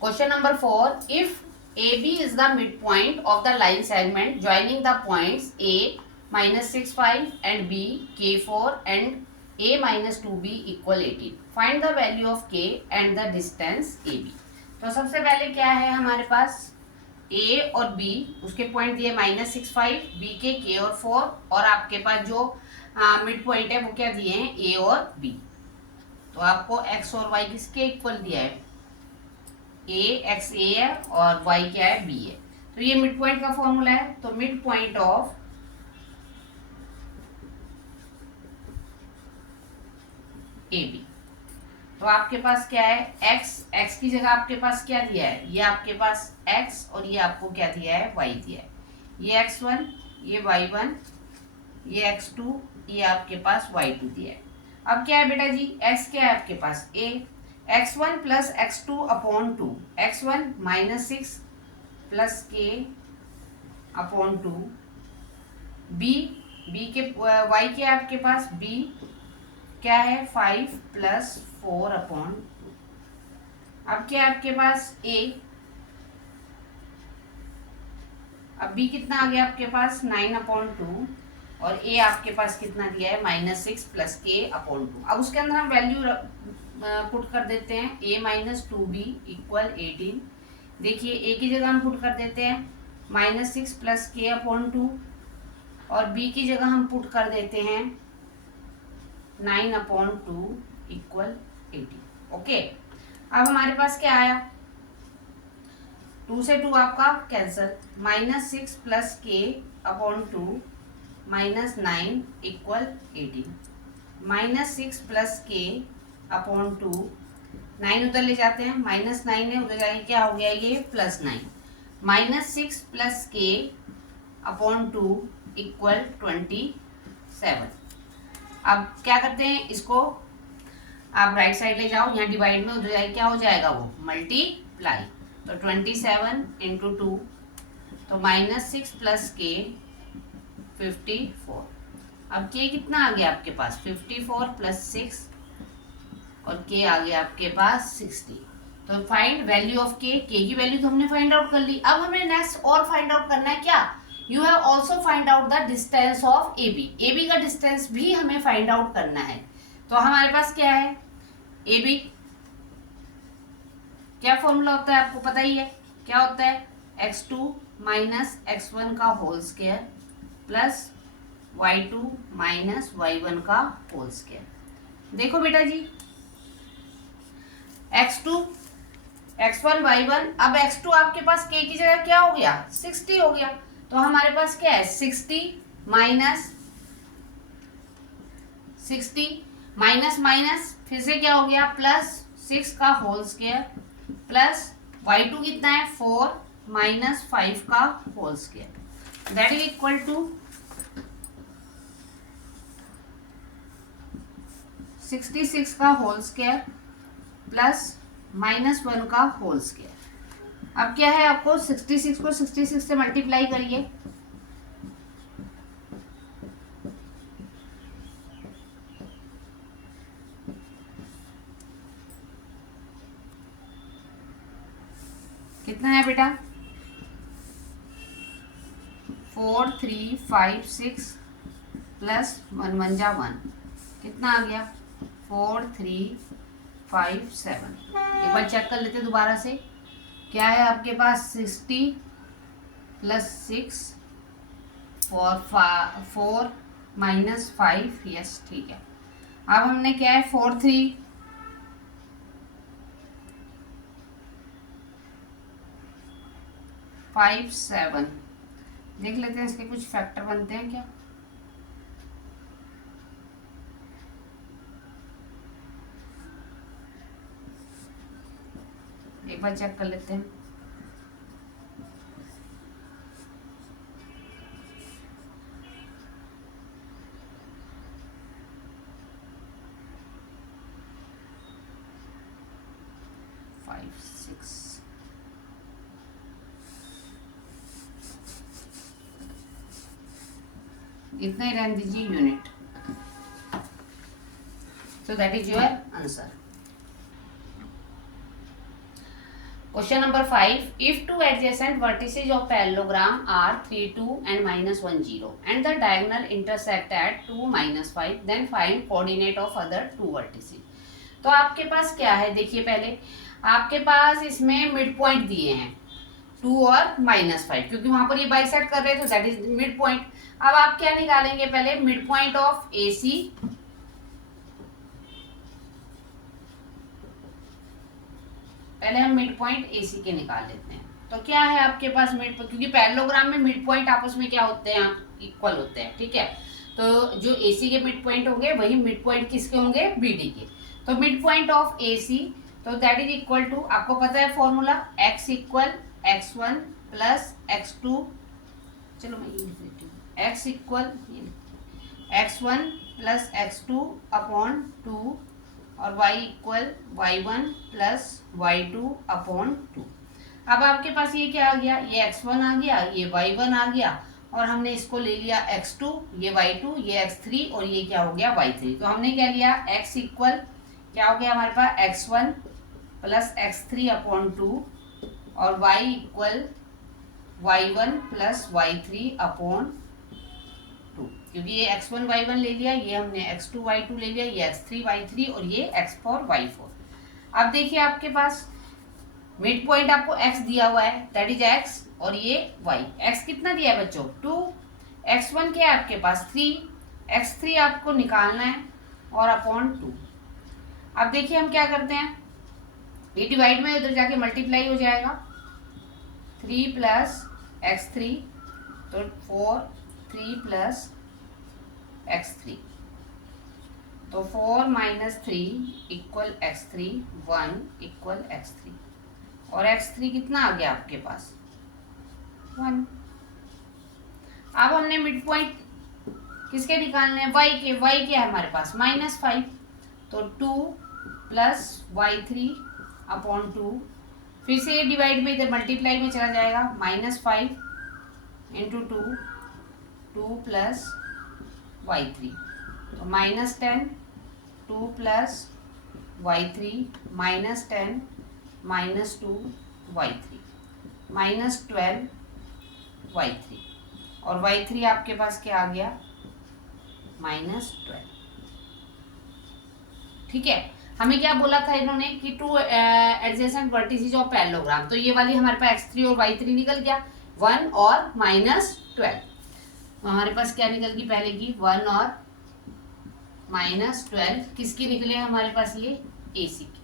Question number 4. If AB is the midpoint of the line segment joining the points A minus 6 5 and B K4 and A minus 2B equal 18. Find the value of K and the distance AB. तो सबसे पहले क्या है हमारे पास A और B, उसके point दिए minus 6 5, B के K और 4, और आपके पास जो मिड पॉइंट है वो क्या दिए हैं A और B. तो आपको X और Y किसके इक्वल दिया है, ए एक्स ए है और वाई क्या है बी है. तो ये मिड पॉइंट का फॉर्मूला है. तो midpoint of A B, तो आपके पास क्या है एक्स, एक्स की जगह आपके पास क्या दिया है, ये आपके पास एक्स और ये आपको क्या दिया है वाई दिया है. ये x1, ये y1, ये x2, ये आपके पास y2 दिया है. अब क्या है बेटा जी, x क्या है आपके पास a, x1 plus x2 upon 2, x1 minus 6 plus k upon 2, b, b के y क्या है आपके पास b क्या है 5 प्लस 4 अपॉन, अब क्या है आपके पास a, अब b कितना आ गया आपके पास 9 अपॉन 2, और a आपके पास कितना दिया है माइनस 6 प्लस k अपॉन 2. अब उसके अंदर हम वैल्यू पुट कर देते हैं, a माइनस 2b इक्वल 18. देखिए a की जगह हम पुट कर देते हैं माइनस 6 प्लस के अपॉन 2, और b की जगह हम पुट कर देते हैं 9 अपॉन 2 इक्वल 18. ओके, अब हमारे पास क्या आया, 2 से 2 आपका कैंसल, माइनस 6 प्लस के upon 2 minus 9 equal 18, minus 6 plus के अपॉन 2, 9 उधर ले जाते हैं, माइनस 9 है उधर जाके क्या हो गया ये प्लस 9, माइनस 6 प्लस के अपॉन 2 इक्वल 27. अब क्या करते हैं इसको, आप राइट साइड ले जाओ, यहाँ डिवाइड में उधर जाके क्या हो जाएगा वो मल्टीप्लाई. तो 27 इंटू 2, तो माइनस 6 प्लस के 54. अब के कितना आ गया आपके पास 54 प्लस 6, और के आ गया आपके पास 60. तो फाइंड वैल्यू ऑफ के की वैल्यू तो हमने फाइंड आउट कर ली. अब हमें नेक्स्ट और फाइंड आउट करना है क्या, you have also find out the distance of A B. A B का डिस्टेंस भी हमें फाइंड आउट करना है. तो हमारे पास क्या है ए बी, क्या फॉर्मूला होता है आपको पता ही है, क्या होता है x2 माइनस x1 का whole square plus y2 minus y1 का होल स्क्वायर. देखो बेटा जी x2 x1 y1, अब x2 आपके पास k की जगह क्या हो गया 60 हो गया. तो हमारे पास क्या है 60 माइनस 60 माइनस माइनस फिर से क्या हो गया प्लस 6 का होल स्क्वायर प्लस y2 कितना है 4 माइनस 5 का whole square, that is equal to 66 का होल स्क्वायर प्लस माइनस 1 का होल स्क्वायर. अब क्या है आपको 66 को 66 से मल्टीप्लाई करिए, कितना है बेटा 4 3 5 6 प्लस 1 1 जा 1, कितना आ गया 4 3 5 7. एक बार चेक कर लेते दोबारा से, क्या है आपके पास 60 प्लस 6 4 माइनस 5, यस ठीक है. अब हमने क्या है 4 3 5 7, देख लेते हैं इसके कुछ फैक्टर बनते हैं क्या. एक बार चेक कर लेते हैं, इतना ही रहने दीजिए unit. So that is your answer. Question number 5, if two adjacent vertices of parallelogram are 3, 2 and -1, 0 and the diagonal intersect at 2, -5, then find coordinate of other two vertices। तो आपके पास क्या है, देखिए पहले आपके पास इसमें मिड पॉइंट दिए हैं 2 और -5, क्योंकि वहां पर ये बाइसेक्ट कर रहे हैं तो दैट इज मिड पॉइंट। अब आप क्या निकालेंगे, पहले मिड पॉइंट ऑफ AC, पहले हम मिड पॉइंट AC के निकाल लेते हैं। तो क्या है आपके पास मिड, क्योंकि पैरेललोग्राम में मिड पॉइंट आपस में क्या होते हैं, इक्वल होते हैं, ठीक है। तो जो AC के मिड पॉइंट होंगे वही मिड पॉइंट किसके होंगे, BD के। तो मिड पॉइंट ऑफ AC, तो दैट इज इक्वल टू, आपको पता है formula, x equal x1 plus x2, चलो मैं ये लिख लेती हूँ, x equal x1 plus x2 upon 2 और y equal y1 plus y2 upon 2। अब आपके पास ये क्या आ गया, ये x1 आ गया, ये y1 आ गया, और हमने इसको ले लिया x2, ये y2, ये x3 और ये क्या हो गया y3। तो हमने क्या लिया, x इक्वल क्या हो गया हमारे पास x1 प्लस x3 अपॉन 2 और y equal y1 plus y3 upon 2, क्योंकि ये x1 y1 ले लिया, ये हमने x2 y2 ले लिया, ये x3 y3 और ये x4 y4। अब देखिए आपके पास मिड पॉइंट आपको x दिया हुआ है, दैट इज x, और ये y। x कितना दिया है बच्चों, 2, x1 क्या है आपके पास 3, x3 आपको निकालना है और अपॉन 2। अब देखिए हम क्या करते हैं, ये डिवाइड में उधर जाके मल्टीप्लाई हो जाएगा, 3 प्लस x3 तो 4, 3 प्लस x3 तो 4 minus 3 equal x3, 1 equal x3, और x3 कितना आ गया आपके पास 1। अब हमने मिड पॉइंट किसके निकालने हैं, y के। y क्या है हमारे पास -5, तो 2 प्लस y3 अपॉन 2, फिर से ये डिवाइड में इधर मल्टीप्लाई में चला जाएगा, -5 इंटू 2, 2 प्लस y3 तो -10, 2 प्लस y3 -10 -2 y3 -12 y3, और y3 आपके पास क्या आ गया -12। ठीक है, हमें क्या बोला था इन्होंने कि two adjacent vertices of parallelogram, तो ये वाली हमारे पास x3 और y3 निकल गया, 1 और -12। हमारे पास क्या निकल गई पहले की 1 और -12, किसकी निकले हमारे पास, ये AC की।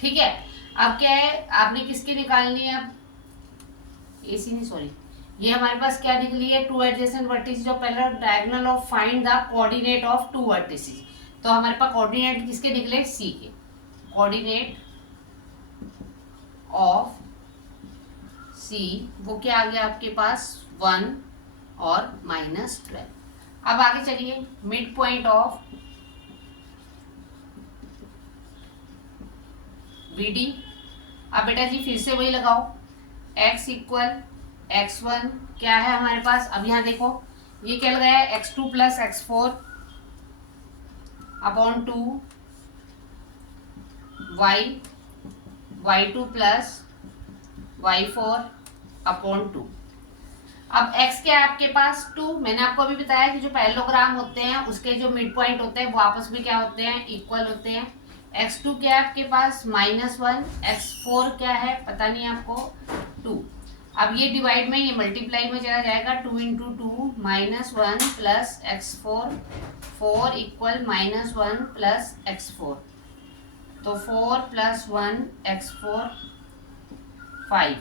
ठीक है, अब क्या है, आपने किसकी निकालनी है, अब AC नहीं, सॉरी, ये हमारे पास क्या निकली है, two adjacent vertices of parallel diagonal of find the coordinate of two vertices. तो हमारे पास कोऑर्डिनेट किसके निकले, C के। कोऑर्डिनेट ऑफ C वो क्या आ गया आपके पास 1 और -12। अब आगे चलिए, मिड पॉइंट ऑफ BD। अब बेटा जी फिर से वही लगाओ, x इक्वल x1 क्या है हमारे पास, अब यहाँ देखो ये क्या लगाया है, x2 plus x4 upon 2 y2 plus y4 upon 2। अब x क्या है आपके पास 2, मैंने आपको अभी बताया कि जो पैरेललोग्राम होते हैं उसके जो मिड पॉइंट होते हैं वो आपस में क्या होते हैं, इक्वल होते हैं। x2 क्या है आपके पास -1, x4 क्या है पता नहीं आपको 2। अब ये डिवाइड में ये मल्टीप्लाई में चला जाएगा, 2 into 2 -1 plus x4, 4 equal -1 plus x4, तो 4 प्लस 1 x4 5,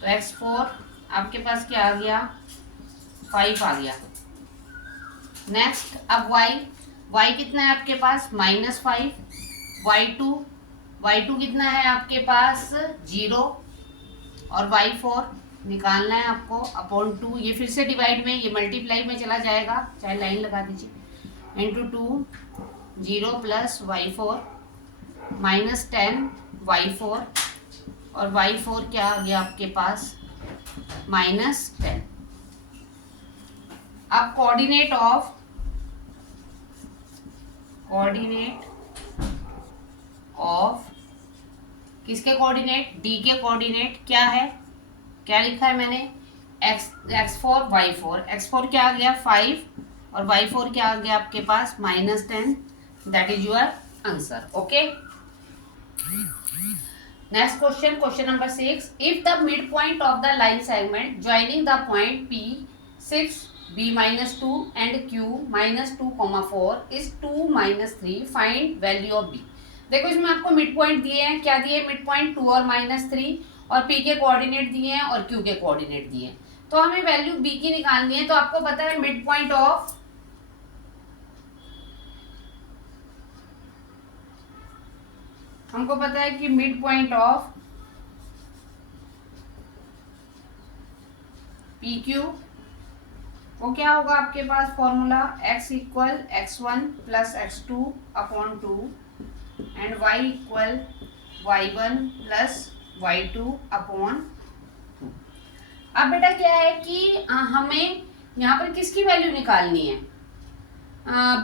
तो x4 आपके पास क्या आ गया 5 आ गया। नेक्स्ट अब y कितना है आपके पास -5, y2 कितना है आपके पास 0 और y4 निकालना है आपको अपॉन 2। ये फिर से डिवाइड में ये मल्टीप्लाई में चला जाएगा, चाहे लाइन लगा दीजिए, इंटू 2 0 प्लस y4 -10 y4, और y4 क्या आ गया आपके पास -10। अब कोऑर्डिनेट ऑफ किसके कोऑर्डिनेट, डी के कोऑर्डिनेट क्या है, क्या लिखा है मैंने, x4 y4, x4 क्या आ गया 5 और y4 क्या आ गया आपके पास -10, that is your answer. Okay, next question, question number 6, if the mid point of the line segment joining the point P 6 B -2 and Q -2, 4 is 2 -3, find value of B। देखो इसमें आपको mid point दिए हैं, क्या दिए mid point 2 और -3, और P के कोऑर्डिनेट दिए हैं और Q के कोऑर्डिनेट दिए हैं, तो हमें वैल्यू B की निकालनी है। तो आपको पता है मिड पॉइंट ऑफ, हमको पता है कि मिड पॉइंट ऑफ PQ वो क्या होगा आपके पास formula, x equal x1 plus x2 upon 2 and y equal y1 plus y2 upon 2। अब बेटा क्या है कि हमें यहाँ पर किसकी वैल्यू निकालनी है,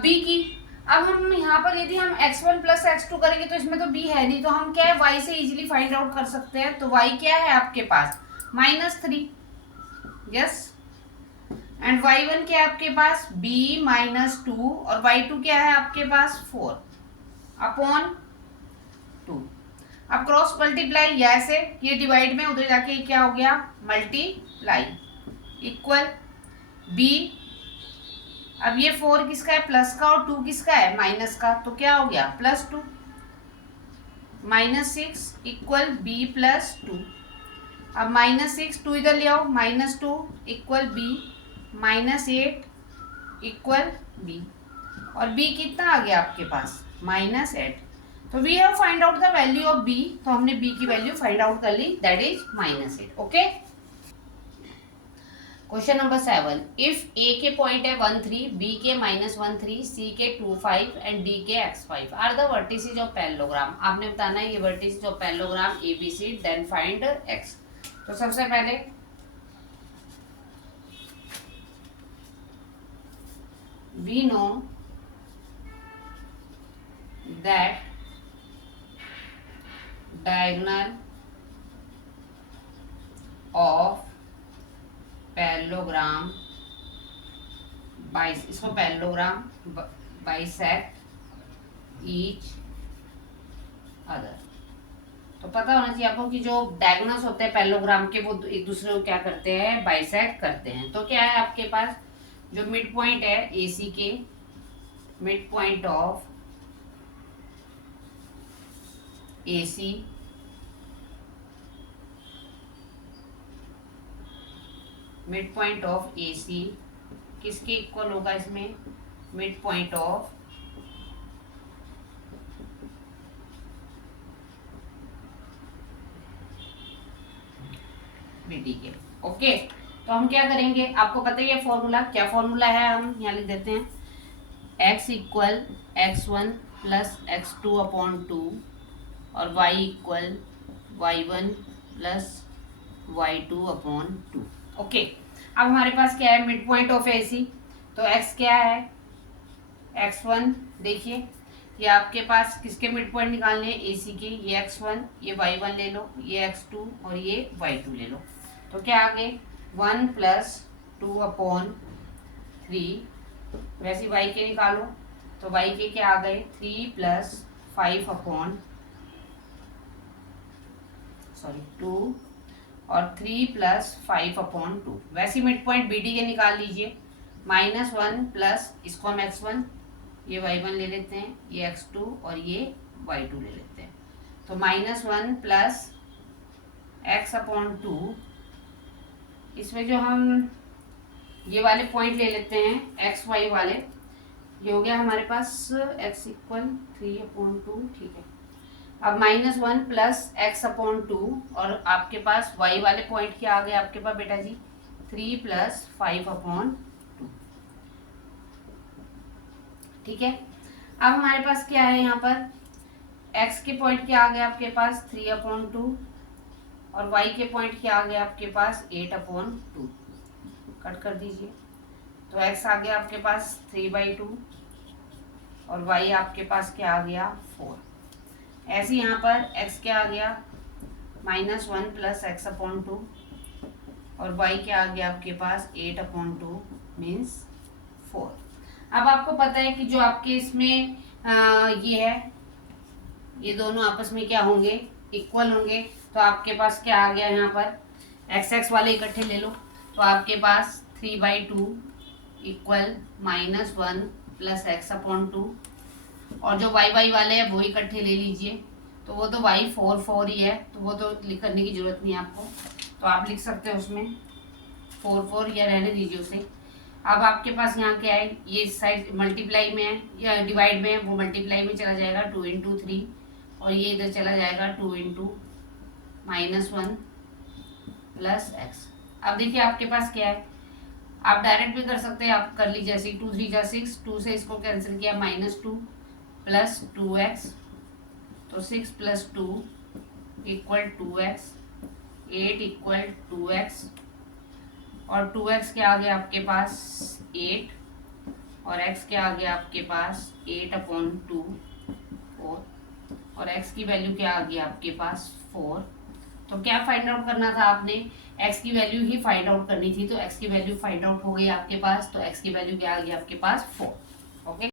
b की। अब हम यहाँ पर यदि हम x1 प्लस x2 करेंगे तो इसमें तो b है नहीं, तो हम क्या है y से इजीली फाइंड आउट कर सकते हैं। तो y क्या है आपके पास -3, यस, एंड y1 क्या है आपके पास b -2 और y2 क्या है आपके पास 4 अपॉन 2। अब क्रॉस मल्टीप्लाई यहाँ से ये डिवाइड में, उधर जाके क्या हो गया मल्टीप्लाई, इक्वल b, अब ये 4 किसका है प्लस का और 2 किसका है माइनस का, तो क्या हो गया +2 -6 इक्वल b +2। अब -6 2 इधर ले आओ, -2 इक्वल b, -8 इक्वल b, और b कितना आ गया आपके पास -8। तो we have find out the value of b, तो हमने b की वैल्यू फाइंड आउट कर ली, that is -8। Okay, question number 7, if a के पॉइंट है 1 3, b के -1 3, c के 2 5 एंड d के x 5 are the vertices of parallelogram. आपने बताना है ये vertices of parallelogram ABC, then find x। तो सबसे पहले we know that diagonal of parallelogram इसको पैरेललोग्राम बाइसेक्ट ईच अदर। तो पता होना चाहिए आपको कि जो डायगोनल्स होते हैं पैरेललोग्राम के वो एक दूसरे को क्या करते हैं बाइसेक्ट करते हैं। तो क्या है आपके पास जो मिड पॉइंट है AC के, mid point of AC mid point of AC किसके इक्वल होगा इसमें, मिड पॉइंट ऑफ BD के। ओके, तो हम क्या करेंगे, आपको पता ही है फॉर्मूला, क्या फॉर्मूला है, हम यहाँ लिख देते हैं x equal x1 plus x2 upon 2 और y equal y1 plus y2 upon 2। Okay, अब हमारे पास क्या है मिड पॉइंट ऑफ AC, तो x क्या है x1, देखिए ये आपके पास किसके मिड पॉइंट निकालने हैं AC के, ये x1, ये y1 ले लो, ये x2 और ये y2 ले लो। तो क्या आ गए 1 + 2 अपॉन 3, वैसे y के निकालो, तो y के क्या आ गए 3 + 5 अपॉन 2 और 3 + 5 अपॉन 2। वैसे मिड पॉइंट BD के निकाल लीजिए, -1 प्लस इसको हम x1, ये y1 ले लेते हैं, ये x2 और ये y2 ले लेते हैं। तो -1 प्लस x अपॉन 2, इसमें जो हम ये वाले पॉइंट ले लेते हैं x y वाले, ये हो गया हमारे पास x इक्वल 3 अपॉन 2, ठीक है। अब -1 प्लस x अपॉन 2 और आपके पास y वाले पॉइंट क्या आ गए आपके पास बेटा जी 3 + 5 अपॉन 2, ठीक है। अब हमारे पास क्या है यहाँ पर x के पॉइंट क्या आ गया आपके पास 3 अपॉन 2 और y के पॉइंट क्या आ गया आपके पास 8 अपॉन 2, कट कर दीजिए। तो x आ गया आपके पास 3/2 और y आपके पास क्या आ गया 4। ऐसे यहाँ पर x क्या आ गया -1 प्लस एक्स अपॉन 2 और y क्या आ गया आपके पास 8 अपॉन 2 मीन्स 4। अब आपको पता है कि जो आपके इसमें ये है, ये दोनों आपस में क्या होंगे, इक्वल होंगे। तो आपके पास क्या आ गया यहाँ पर, एक्स एक्स वाले इकट्ठे ले लो, तो आपके पास 3/2 इक्वल -1 प्लस एक्स अपॉन 2, और जो वाई वाई वाले हैं वो इकट्ठे ले लीजिए, तो वो तो वाई 4 ही है, तो वो तो करने की जरूरत नहीं है आपको, तो आप लिख सकते हो उसमें 4 या रहने दीजिए उसे। अब आपके पास यहाँ क्या है, ये साइड मल्टीप्लाई में है या डिवाइड में है, वो मल्टीप्लाई में चला जाएगा 2 × 3, और ये इधर चला जाएगा 2 × -1 प्लस एक्स। अब देखिए आपके पास क्या है, आप डायरेक्ट भी कर सकते हैं, आप कर लीजिए ऐसे 2 3 जा 6, 2 से इसको कैंसिल किया -2 प्लस 2x, तो 6 + 2 = 2x, 8 = 2x, और 2x क्या आ गया आपके पास 8, और x क्या आ गया आपके पास 8/2 4, और x की वैल्यू क्या आ गया आपके पास 4। तो क्या फाइंड आउट करना था आपने, x की वैल्यू ही फाइंड आउट करनी थी, तो x की वैल्यू फाइंड आउट हो गई आपके पास, तो x की वैल्यू क्या आ गई आपके पास 4। ओके।